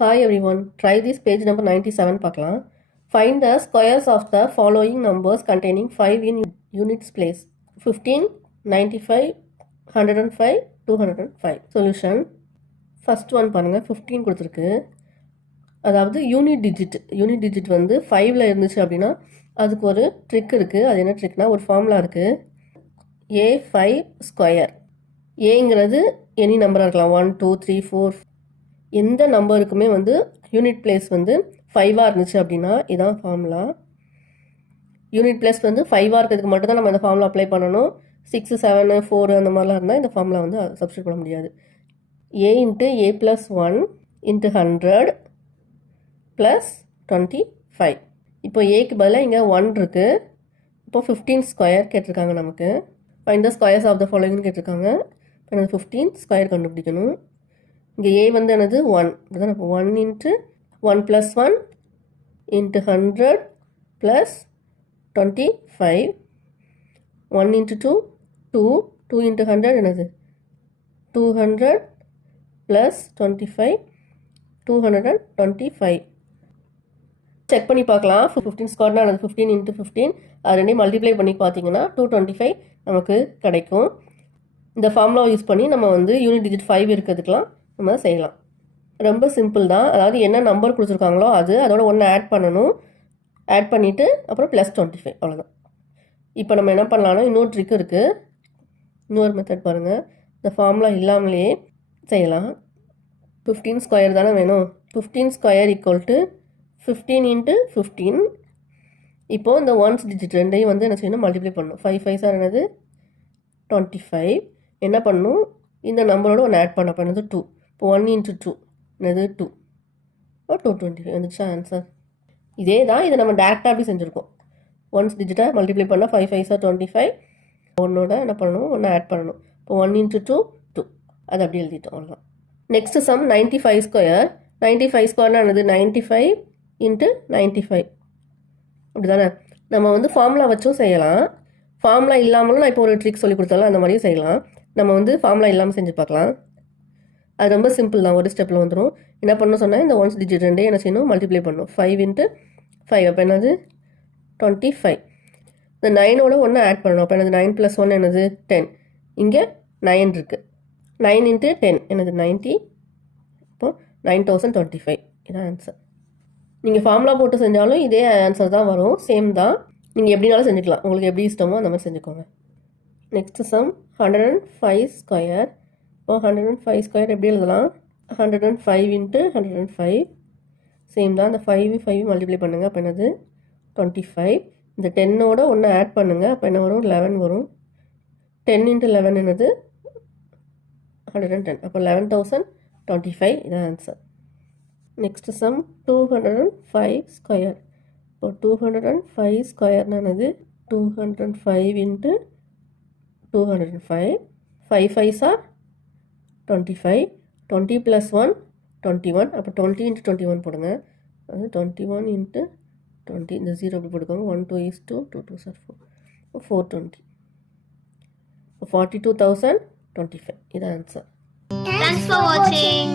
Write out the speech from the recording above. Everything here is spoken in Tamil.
Hi everyone, try this page number 97 பார்க்கலாம். Find the squares of the following numbers containing 5 in units place. 15, 95, 105, 205. Solution. First one பாருங்க 15 கொடுத்துருக்கு. அதாவது யூனிட் டிஜிட் வந்து 5ல இருந்துச்சு அப்படின்னா அதுக்கு ஒரு ட்ரிக் இருக்குது. அது என்ன ட்ரிக்னா ஒரு ஃபார்முலா இருக்குது. A5 square. ஏங்கிறது எனி நம்பராக இருக்கலாம். 1, 2, 3, 4. எந்த நம்பருக்குமே வந்து யூனிட் பிளேஸ் வந்து 5ஆக இருந்துச்சு அப்படின்னா இதான் ஃபார்முலா. யூனிட் பிளேஸ் வந்து 5ஆக இருக்கிறதுக்கு மட்டும் தான் நம்ம இந்த ஃபார்முலா அப்ளை பண்ணணும். 6, 7, 4 அந்த மாதிரிலாம் இருந்தால் இந்த ஃபார்முலா வந்து சப்ஸ்டியூட் பண்ண முடியாது. A × A + 1 × 100 + 25. இப்போ ஏக்கு பதிலாக இங்கே 1 இருக்குது. இப்போ 15 ஸ்கொயர் கேட்டிருக்காங்க நமக்கு. Find the squares of the ஃபாலோயிங்னு கேட்டிருக்காங்க. இப்போ எனக்கு 15 ஸ்கொயர் கண்டுபிடிக்கணும். இங்கே ஏ வந்து என்னது 1 அப்படிதான். இப்போ 1 × 1 + 1 × 100 + 25. 1 × 2 2 2 × 100 என்னது 200 + 25 225. செக் பண்ணி பார்க்கலாம். 15 ஸ்கொயர்னா அது 15 × 15. அது ரெண்டையும் மல்டிப்ளை பண்ணி பார்த்தீங்கன்னா 225 நமக்கு கிடைக்கும். இந்த ஃபார்முலாவை யூஸ் பண்ணி நம்ம வந்து யூனிட் டிஜிட் 5 இருக்கிறதுக்கெலாம் நம்ம செய்யலாம். ரொம்ப சிம்பிள் தான். அதாவது என்ன நம்பர் கொடுத்துருக்காங்களோ அதோட ஒன்று ஆட் பண்ணணும். ஆட் பண்ணிவிட்டு அப்புறம் +25 அவ்வளோதான். இப்போ நம்ம என்ன பண்ணலாம்னா இன்னொரு ட்ரிக் இருக்குது. இன்னொரு மெத்தட் பாருங்கள். இந்த ஃபார்முலா இல்லாமலே செய்யலாம். 15 ஸ்கொயர் தானே வேணும். 15 ஸ்கொயர் = 15 × 15. இப்போது இந்த ஒன்ஸ் டிஜிட் ரெண்டையும் வந்து என்ன செய்யணும், மல்டிப்ளை பண்ணணும். 5 5 என்னது 25. என்ன பண்ணணும், இந்த நம்பரோட ஒன்று ஆட் பண்ண பண்ணது 2. இப்போ 1 × 2 என்னது 2. இப்போ 225 வந்துச்சா ஆன்சர். இதே தான் இதை நம்ம டேரெக்டாக அப்படி செஞ்சுருக்கோம். ஒன்ஸ் டிஜிட்டாக மல்டிப்ளை பண்ணால் 5 5 25. ஒன்னோட என்ன பண்ணணும், ஒன்று ஆட் பண்ணணும். இப்போ 1 × 2 2. அது அப்படி எழுதிட்டோம் அவ்வளோதான். Next sum 95 square. 95 ஸ்கொயர்னா என்னது 95 × 95 அப்படி தானே. நம்ம வந்து ஃபார்முலா வச்சும் செய்யலாம். ஃபார்முலா இல்லாமலும் நான் இப்போ ஒரு ட்ரிக் சொல்லி கொடுத்தாலும் அந்த மாதிரியும் செய்யலாம். நம்ம வந்து ஃபார்முலா இல்லாமல் செஞ்சு பார்க்கலாம். அது ரொம்ப சிம்பிள் தான். ஒரு ஸ்டெப்பில் வந்துடும். என்ன பண்ணணும் சொன்னால் இந்த ஒன்ஸ் டிஜிட் ரெண்டே என்ன செய்யணும், மல்டிப்ளை பண்ணணும். 5 × 5 அப்போ என்னது 25. இந்த 9ஓட ஒன்று ஆட் பண்ணணும். அப்போ என்னது 9 + 1 என்னது 10. இங்கே 9 இருக்குது. 9 × 10 என்னது 90. இப்போ 9025 இதான் ஆன்சர். நீங்கள் ஃபார்முலா போட்டு செஞ்சாலும் இதே ஆன்சர் தான் வரும். சேம் தான். நீங்கள் எப்படினாலும் செஞ்சுக்கலாம். உங்களுக்கு எப்படி இஷ்டமோ அந்த மாதிரி செஞ்சுக்கோங்க. Next sum 105 square. இப்போ 105 ஸ்கொயர் எப்படி எழுதலாம், 105 × 105. சேம் தான். இந்த 5 5 மல்டிப்ளை பண்ணுங்கள். அப்போ என்னது 25. இந்த 10ஓட ஒன்று ஆட் பண்ணுங்கள். அப்போ என்ன வரும் 11 வரும். 10 × 11 என்னது 110. அப்போ 11,025 இதான் ஆன்சர். Next sum 205 square. இப்போ 205 ஸ்கொயர்னா என்னது 205 × 205. 5 5s are 25. 20 + 1 21. அப்போ 20 × 21 போடுங்க. அது 21 × 20. இந்த 0 அப்படி போட்டுக்கோங்க. 1 2 is 2 2 2s are 4. 420. 42,025 இதான் ஆன்சர். Thanks for watching.